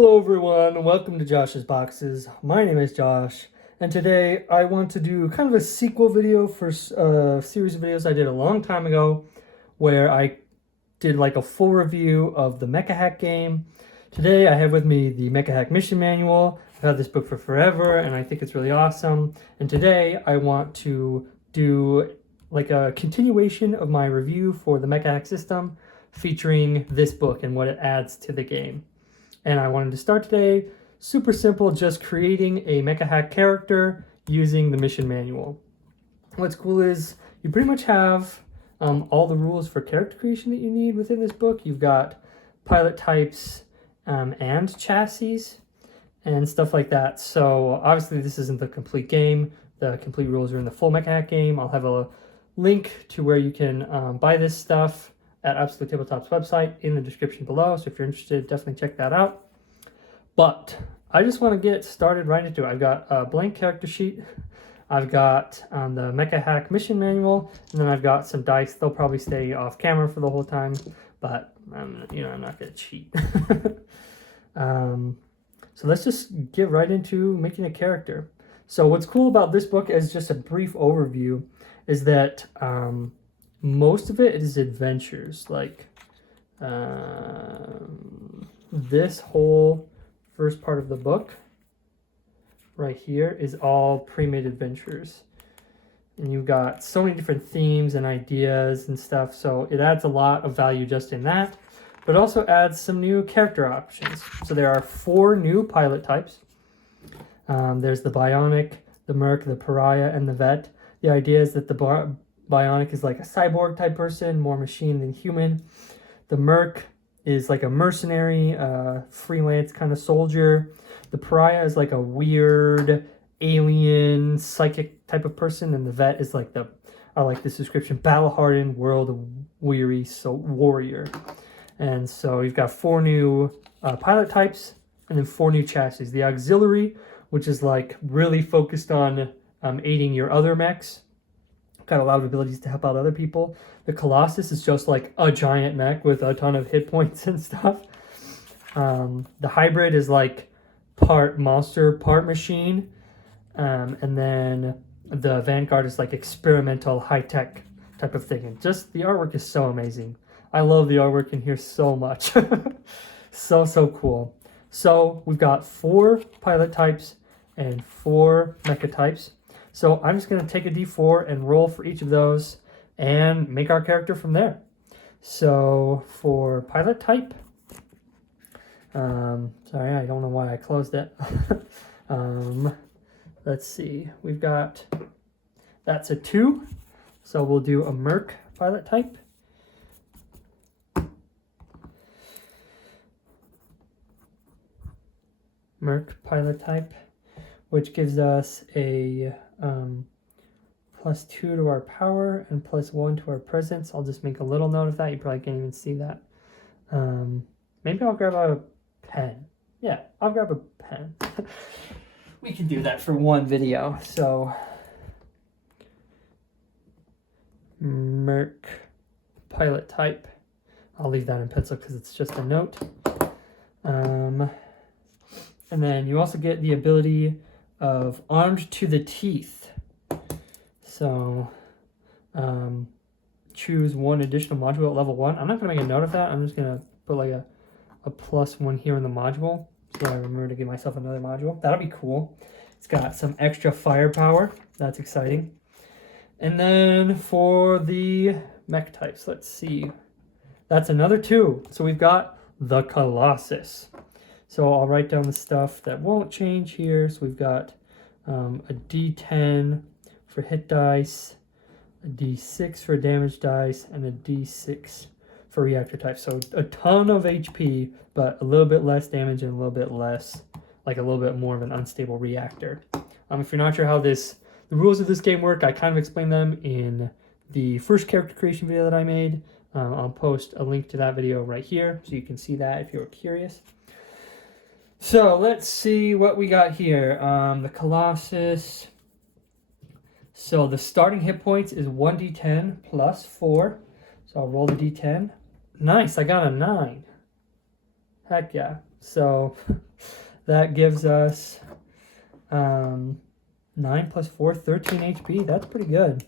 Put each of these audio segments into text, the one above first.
Hello everyone, welcome to Josh's Boxes. My name is Josh, and today I want to do kind of a sequel video for a series of videos I did a long time ago, where I did like a full review of the Mecha Hack game. Today I have with me the Mecha Hack mission manual. I've had this book for forever, and I think it's really awesome. And today I want to do like a continuation of my review for the Mecha Hack system, featuring this book and what it adds to the game. And I wanted to start today, super simple, just creating a Mecha Hack character using the mission manual. What's cool is you pretty much have all the rules for character creation that you need within this book. You've got pilot types and chassis and stuff like that. So obviously this isn't the complete game. The complete rules are in the full Mecha Hack game. I'll have a link to where you can buy this stuff at Absolute Tabletop's website in the description below. So if you're interested, definitely check that out. But I just want to get started right into it. I've got a blank character sheet. I've got the Mecha Hack mission manual, and then I've got some dice. They'll probably stay off camera for the whole time, but I'm not going to cheat. So let's just get right into making a character. So what's cool about this book, as just a brief overview, is that most of it is adventures. Like this whole first part of the book right here is all pre-made adventures, and you've got so many different themes and ideas and stuff, so it adds a lot of value just in that, but also adds some new character options. So there are 4 new pilot types. There's the Bionic, the Merc, the Pariah, and the Vet. The idea is that the Bionic is like a cyborg type person, more machine than human. The Merc is like a mercenary, freelance kind of soldier. The Pariah is like a weird alien psychic type of person, and the Vet is like I like this description, battle-hardened, world-weary warrior. And so you've got 4 new pilot types, and then 4 new chassis. The Auxiliary, which is like really focused on aiding your other mechs. Got a lot of abilities to help out other people. The Colossus is just like a giant mech with a ton of hit points and stuff. The Hybrid is like part monster, part machine. And then the Vanguard is like experimental, high-tech type of thing. And just the artwork is so amazing. I love the artwork in here so much. So cool. So we've got 4 pilot types and 4 mecha types. So I'm just going to take a d4 and roll for each of those and make our character from there. So for pilot type, sorry, I don't know why I closed it. Let's see, we've got, that's a 2. So we'll do a Merc pilot type. Merc pilot type, which gives us a +2 to our power and +1 to our presence. I'll just make a little note of that. You probably can't even see that. Maybe I'll grab a pen. Yeah, I'll grab a pen. We can do that for one video. So, Merc pilot type. I'll leave that in pencil because it's just a note. And then you also get the ability of armed to the teeth. So choose 1 additional module at level 1. I'm not going to make a note of that. I'm just going to put like a +1 here in the module, so I remember to give myself another module. That'll be cool. It's got some extra firepower. That's exciting. And then for the mech types, let's see. That's another 2. So we've got the Colossus. So I'll write down the stuff that won't change here. So we've got a D10 for hit dice, a D6 for damage dice, and a D6 for reactor type. So a ton of HP, but a little bit less damage and a little bit less, like a little bit more of an unstable reactor. If you're not sure how the rules of this game work, I kind of explained them in the first character creation video that I made. I'll post a link to that video right here, so you can see that if you're curious. So let's see what we got here. The Colossus. So the starting hit points is 1d10 +4. So I'll roll the d10. Nice, I got a 9. Heck yeah. So that gives us 9 plus 4, 13 HP. That's pretty good.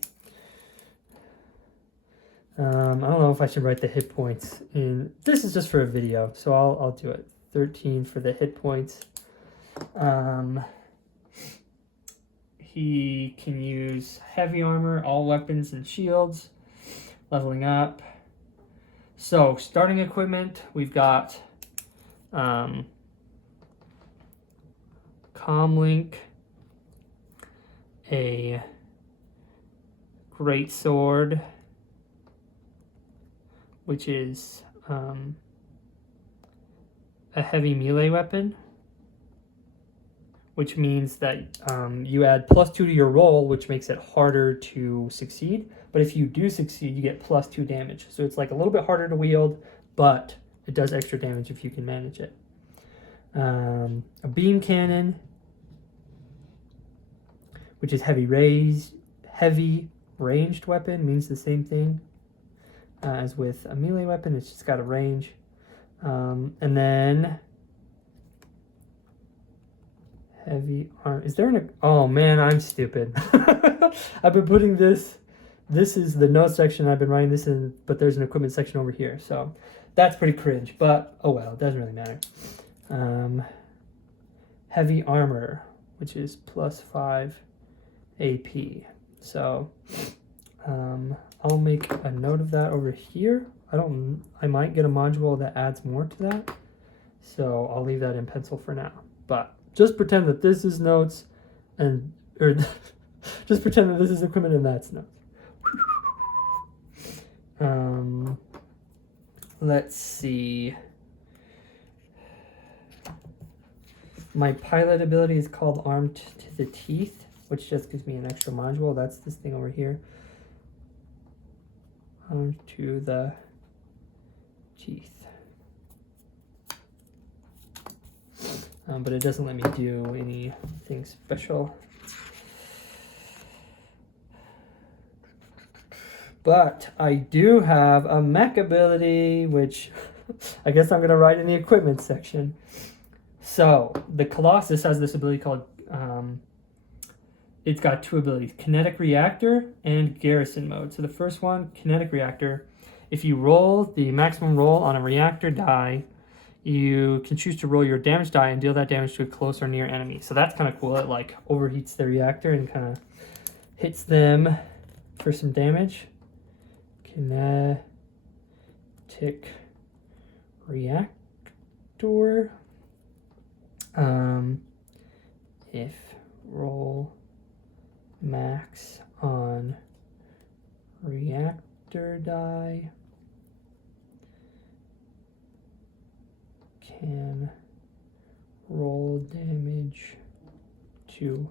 I don't know if I should write the hit points in. This is just for a video, so I'll do it. 13 for the hit points. He can use heavy armor, all weapons and shields, leveling up. So starting equipment, we've got Comlink, a great sword, which is a heavy melee weapon, which means that you add +2 to your roll, which makes it harder to succeed. But if you do succeed, you get +2 damage. So it's like a little bit harder to wield, but it does extra damage if you can manage it. A beam cannon, which is heavy ranged weapon, means the same thing as with a melee weapon. It's just got a range. And then heavy arm. Is there oh man, I'm stupid. I've been putting this is the notes section. I've been writing this in, but there's an equipment section over here. So that's pretty cringe, but oh well, it doesn't really matter. Heavy armor, which is +5 AP. So I'll make a note of that over here. I might get a module that adds more to that. So I'll leave that in pencil for now. But just pretend that this is notes or just pretend that this is equipment and that's notes. Let's see. My pilot ability is called Armed to the Teeth, which just gives me an extra module. That's this thing over here. Armed to the teeth. But it doesn't let me do anything special. But I do have a mech ability, which I guess I'm going to write in the equipment section. So the Colossus has this ability called, it's got 2 abilities, Kinetic Reactor and Garrison Mode. So the first one, Kinetic Reactor, if you roll the maximum roll on a reactor die, you can choose to roll your damage die and deal that damage to a close or near enemy. So that's kind of cool. It like overheats the reactor and kind of hits them for some damage. Kinetic Reactor. If roll max on reactor die, can roll damage to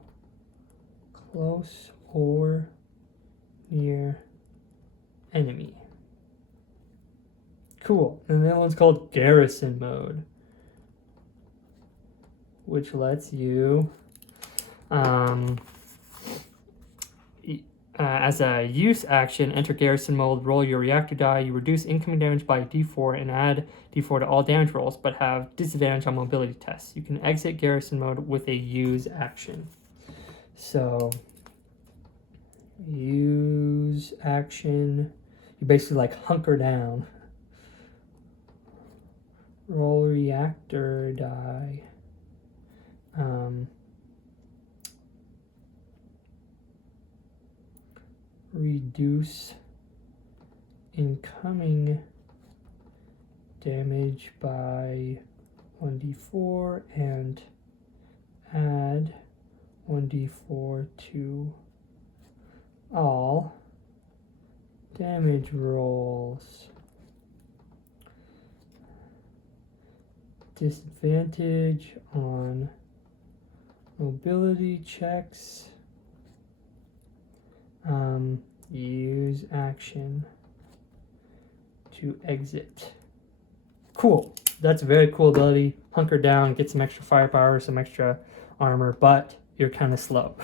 close or near enemy. Cool. And the other one's called Garrison Mode, which lets you, as a use action, enter Garrison Mode, roll your reactor die, you reduce incoming damage by d4 and add d4 to all damage rolls, but have disadvantage on mobility tests. You can exit Garrison Mode with a use action. So, use action, you basically like hunker down. Roll reactor die. Reduce incoming damage by 1d4 and add 1d4 to all damage rolls. Disadvantage on mobility checks. Use action to exit. Cool. That's a very cool ability. Hunker down, get some extra firepower, some extra armor, but you're kind of slow.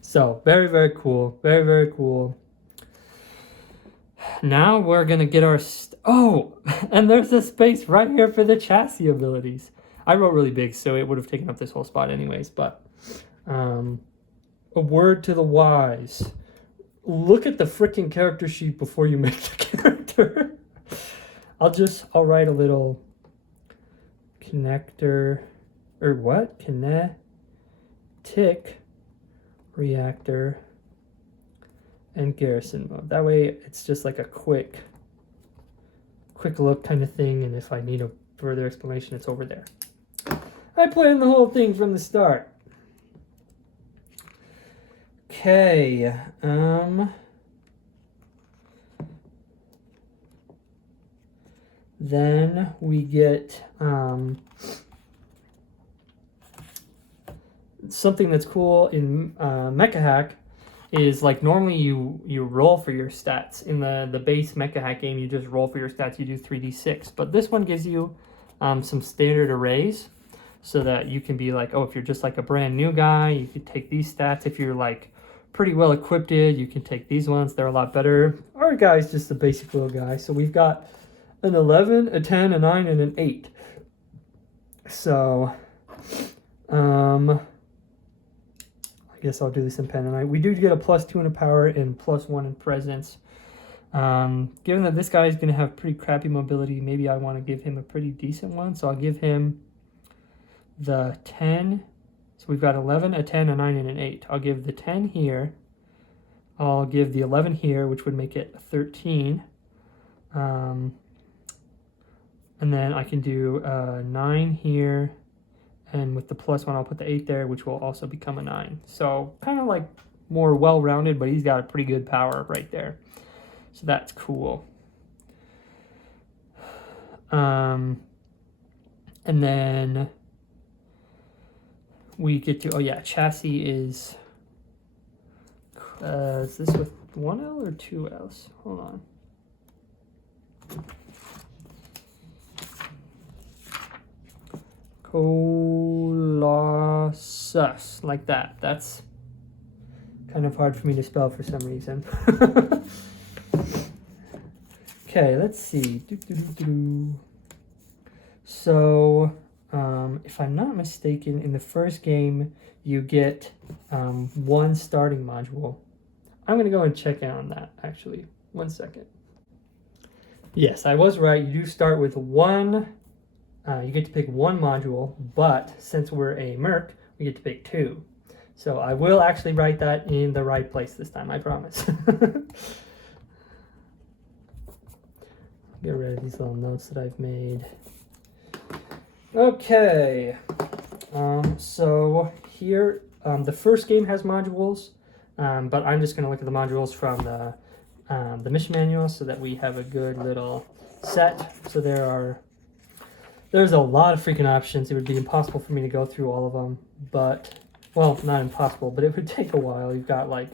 So very, very cool. Very, very cool. Now we're gonna get our oh, and there's a space right here for the chassis abilities. I wrote really big, so it would have taken up this whole spot anyways, but a word to the wise. Look at the freaking character sheet before you make the character. I'll write a little connector, or what? Kinetic reactor and garrison mode. That way it's just like a quick look kind of thing, and if I need a further explanation, it's over there. I planned the whole thing from the start. Okay, then we get something that's cool in Mecha Hack is like normally you roll for your stats. In the base Mecha Hack game, you just roll for your stats, you do 3d6. But this one gives you some standard arrays so that you can be like, oh, if you're just like a brand new guy, you can take these stats. If you're like pretty well equipped, you can take these ones. They're a lot better. Our guy's just a basic little guy. So we've got an 11, a 10, a 9, and an 8. So, I guess I'll do this in pen. And we do get a +2 in power and +1 in presence. Given that this guy is going to have pretty crappy mobility, maybe I want to give him a pretty decent one. So I'll give him the 10. So we've got 11, a 10, a 9, and an 8. I'll give the 10 here. I'll give the 11 here, which would make it 13. And then I can do 9 here. And with the +1, I'll put the 8 there, which will also become a 9. So kind of like more well-rounded, but he's got a pretty good power right there. So that's cool. And then we get to, oh yeah, chassis is this with 1L or 2Ls? Hold on. Colossus, like that. That's kind of hard for me to spell for some reason. Okay, let's see. So, if I'm not mistaken, in the first game, you get 1 starting module. I'm going to go and check in on that, actually. 1 second. Yes, I was right. You do start with 1. You get to pick 1 module, but since we're a merc, we get to pick 2. So I will actually write that in the right place this time, I promise. Get rid of these little notes that I've made. Okay, so here, the first game has modules, but I'm just going to look at the modules from the mission manual so that we have a good little set. So there's a lot of freaking options. It would be impossible for me to go through all of them, but, well, not impossible, but it would take a while. You've got like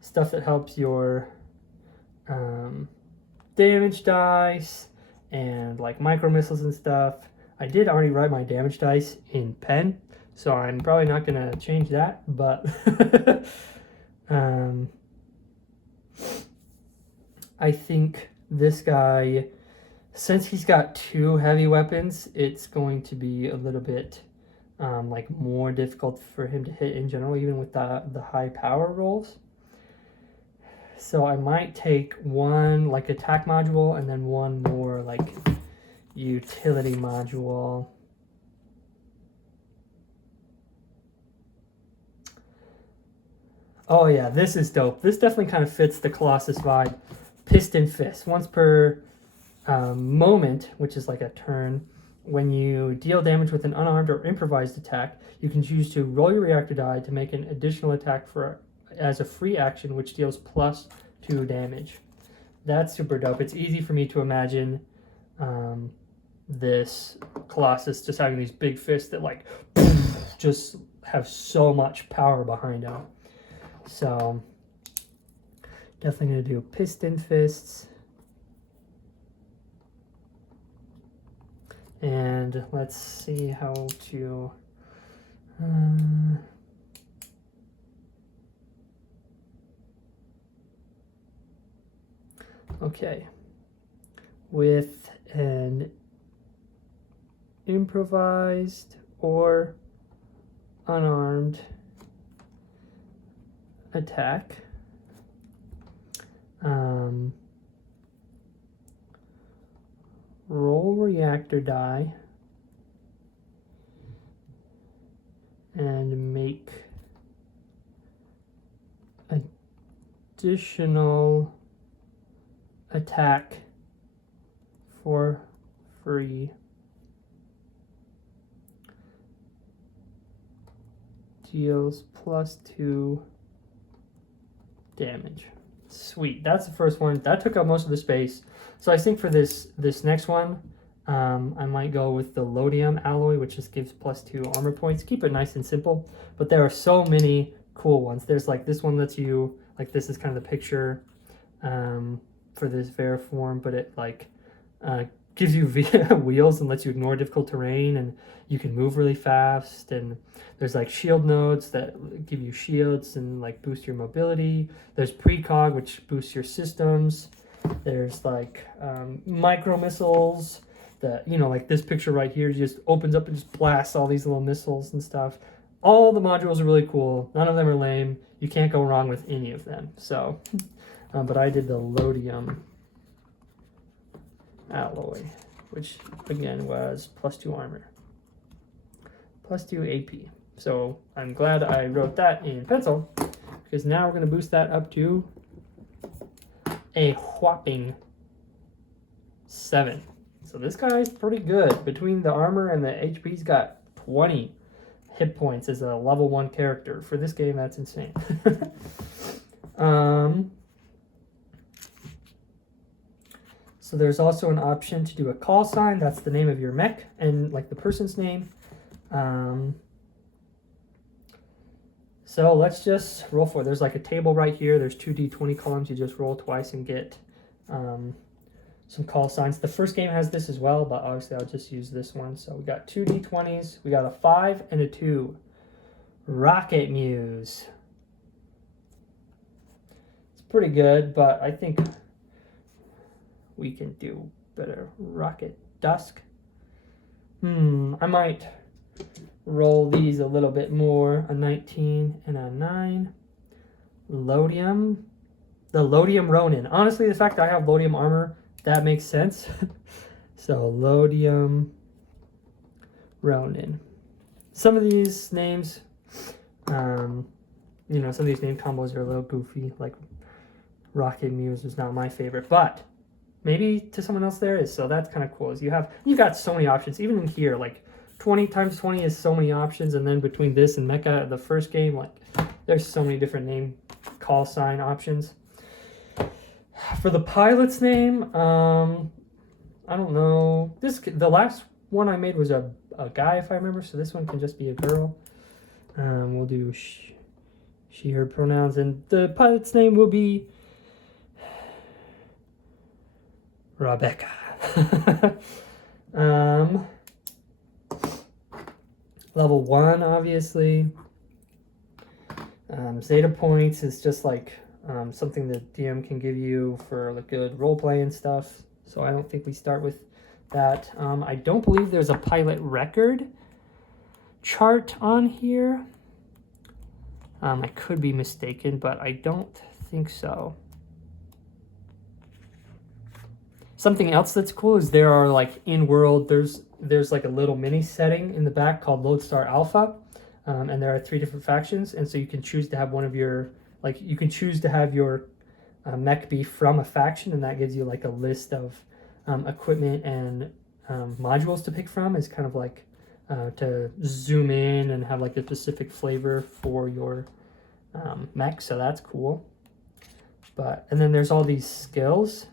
stuff that helps your damage dice and like micro missiles and stuff. I did already write my damage dice in pen, so I'm probably not going to change that, but I think this guy, since he's got 2 heavy weapons, it's going to be a little bit like more difficult for him to hit in general, even with the high power rolls. So I might take 1 like attack module and then 1 more like utility module. Oh yeah, this is dope. This definitely kind of fits the Colossus vibe. Piston Fist. Once per moment, which is like a turn, when you deal damage with an unarmed or improvised attack, you can choose to roll your reactor die to make an additional attack as a free action, which deals +2 damage. That's super dope. It's easy for me to imagine this Colossus just having these big fists that like just have so much power behind them. So definitely going to do Piston Fists. And let's see how to I'm Okay. With an improvised or unarmed attack. Roll reactor die and make additional attack for free. Deals +2 damage. Sweet. That's the first one. That took up most of the space. So I think for this next one, I might go with the Lodium alloy, which just gives +2 armor points. Keep it nice and simple. But there are so many cool ones. There's like this one lets you, like this is kind of the picture for this Variform, but it like gives you wheels and lets you ignore difficult terrain, and you can move really fast. And there's like shield nodes that give you shields and like boost your mobility. There's precog, which boosts your systems. There's like micro missiles that, you know, like this picture right here just opens up and just blasts all these little missiles and stuff. All the modules are really cool. None of them are lame. You can't go wrong with any of them. So, but I did the Lodium alloy, which again was +2 armor, +2 AP. So I'm glad I wrote that in pencil, because now we're going to boost that up to a whopping 7. So this guy's pretty good. Between the armor and the HP, he's got 20 hit points as a level 1 character. For this game, that's insane. So there's also an option to do a call sign. That's the name of your mech and like the person's name. So let's just roll for it. There's like a table right here. There's 2 D20 columns. You just roll twice and get some call signs. The first game has this as well, but obviously I'll just use this one. So we got 2 D20s. We got a 5 and a 2. Rocket Muse. It's pretty good, but I think we can do better. Rocket Dusk. I might roll these a little bit more. A 19 and a 9. Lodium. The Lodium Ronin. Honestly, the fact that I have Lodium armor, that makes sense. So Lodium Ronin. Some of these names, you know, some of these name combos are a little goofy. Like Rocket Muse is not my favorite, but maybe to someone else there is. So that's kind of cool. Is you've got so many options. Even in here, like 20 times 20 is so many options. And then between this and Mecha, the first game, like there's so many different name call sign options. For the pilot's name, I don't know. The last one I made was a guy, if I remember. So this one can just be a girl. We'll do she, her pronouns, and the pilot's name will be Rebecca. Level 1, obviously. Zeta points is just like something that DM can give you for like good roleplay and stuff. So I don't think we start with that. I don't believe there's a pilot record chart on here. I could be mistaken, but I don't think so. Something else that's cool is there are like in-world, there's like a little mini setting in the back called Lodestar Alpha. And there are 3 different factions. And so you can choose to have one of your, like you can choose to have your mech be from a faction, and that gives you like a list of equipment and modules to pick from. Is kind of like to zoom in and have like a specific flavor for your mech. So that's cool. And then there's all these skills.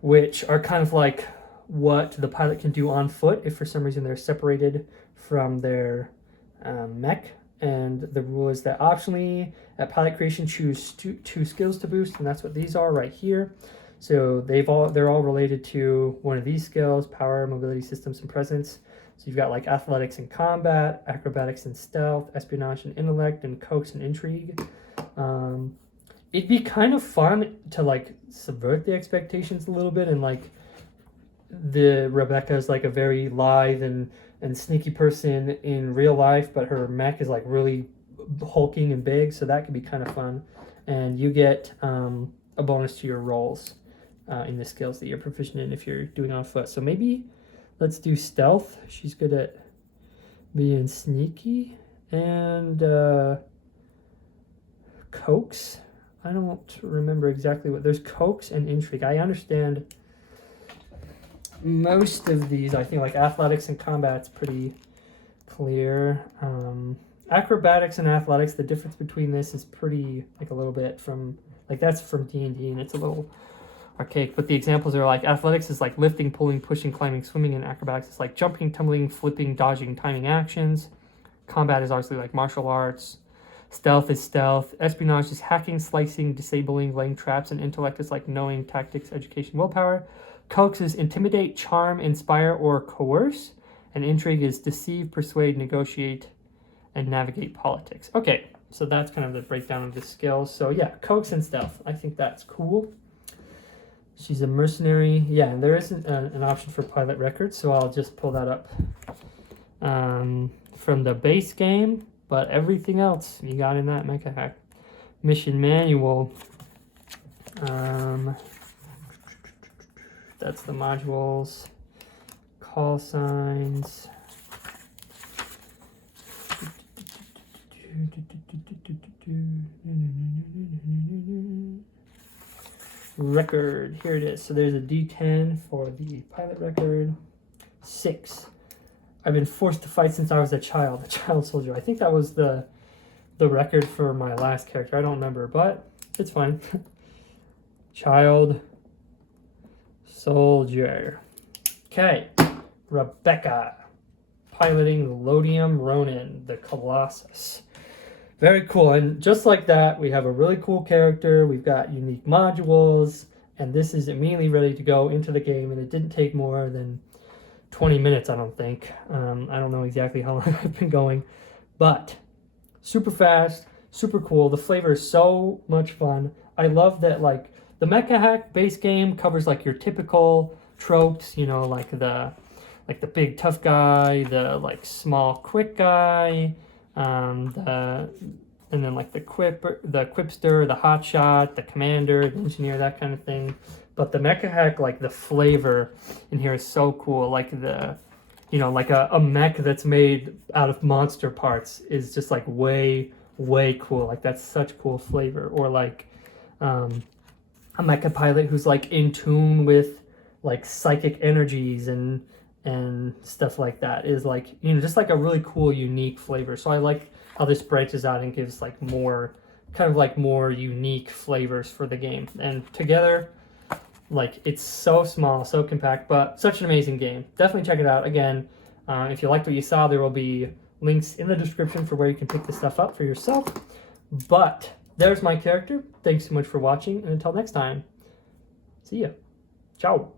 Which are kind of like what the pilot can do on foot if for some reason they're separated from their mech. And the rule is that optionally at pilot creation choose two skills to boost, and that's what these are right here. So they're all related to one of these skills: power, mobility, systems, and presence. So you've got like athletics and combat, acrobatics and stealth, espionage and intellect, and coax and intrigue. it'd be kind of fun to like subvert the expectations a little bit, and like the Rebecca is like a very lithe and sneaky person in real life, but her mech is like really hulking and big, so that could be kind of fun. And you get a bonus to your rolls in the skills that you're proficient in if you're doing on foot. So maybe let's do stealth. She's good at being sneaky. And coax. I don't remember exactly what. There's coax and intrigue. I understand most of these. I think like athletics and combat's pretty clear. Acrobatics and athletics, the difference between this is pretty, like a little bit from, like that's from D&D, and it's a little archaic, but the examples are like athletics is like lifting, pulling, pushing, climbing, swimming, and acrobatics is like jumping, tumbling, flipping, dodging, timing actions. Combat is obviously like martial arts. Stealth is stealth. Espionage is hacking, slicing, disabling, laying traps, and intellect is like knowing, tactics, education, willpower. Coax is intimidate, charm, inspire, or coerce. And intrigue is deceive, persuade, negotiate, and navigate politics. Okay, so that's kind of the breakdown of the skills. So yeah, coax and stealth. I think that's cool. She's a mercenary. Yeah, and there isn't an option for pilot records, so I'll just pull that up from the base game. But everything else you got in that Mecha Hack. Mission manual. That's the modules. Call signs. Record. Here it is. So there's a D10 for the pilot record. 6. I've been forced to fight since I was a child soldier. I think that was the record for my last character. I don't remember, but it's fine. Child soldier. Okay. Rebecca. Piloting Lodium Ronin, the Colossus. Very cool. And just like that, we have a really cool character. We've got unique modules, and this is immediately ready to go into the game, and it didn't take more than 20 minutes, I don't think. I don't know exactly how long I've been going, but super fast, super cool. The flavor is so much fun. I love that, like, the Mecha Hack base game covers like your typical tropes, you know, like the big tough guy, the like small quick guy, and then like the quipster, the hotshot, the commander, the engineer, that kind of thing. But the Mecha Hack, like the flavor in here is so cool. Like like a mech that's made out of monster parts is just like way cool. Like that's such cool flavor. Or like a mecha pilot who's like in tune with like psychic energies and stuff like that is like, just like a really cool, unique flavor. So I like how this branches out and gives like more unique flavors for the game. And together, like, it's so small, so compact, but such an amazing game. Definitely check it out. Again, if you liked what you saw, there will be links in the description for where you can pick this stuff up for yourself. But there's my character. Thanks so much for watching, and until next time, see ya. Ciao.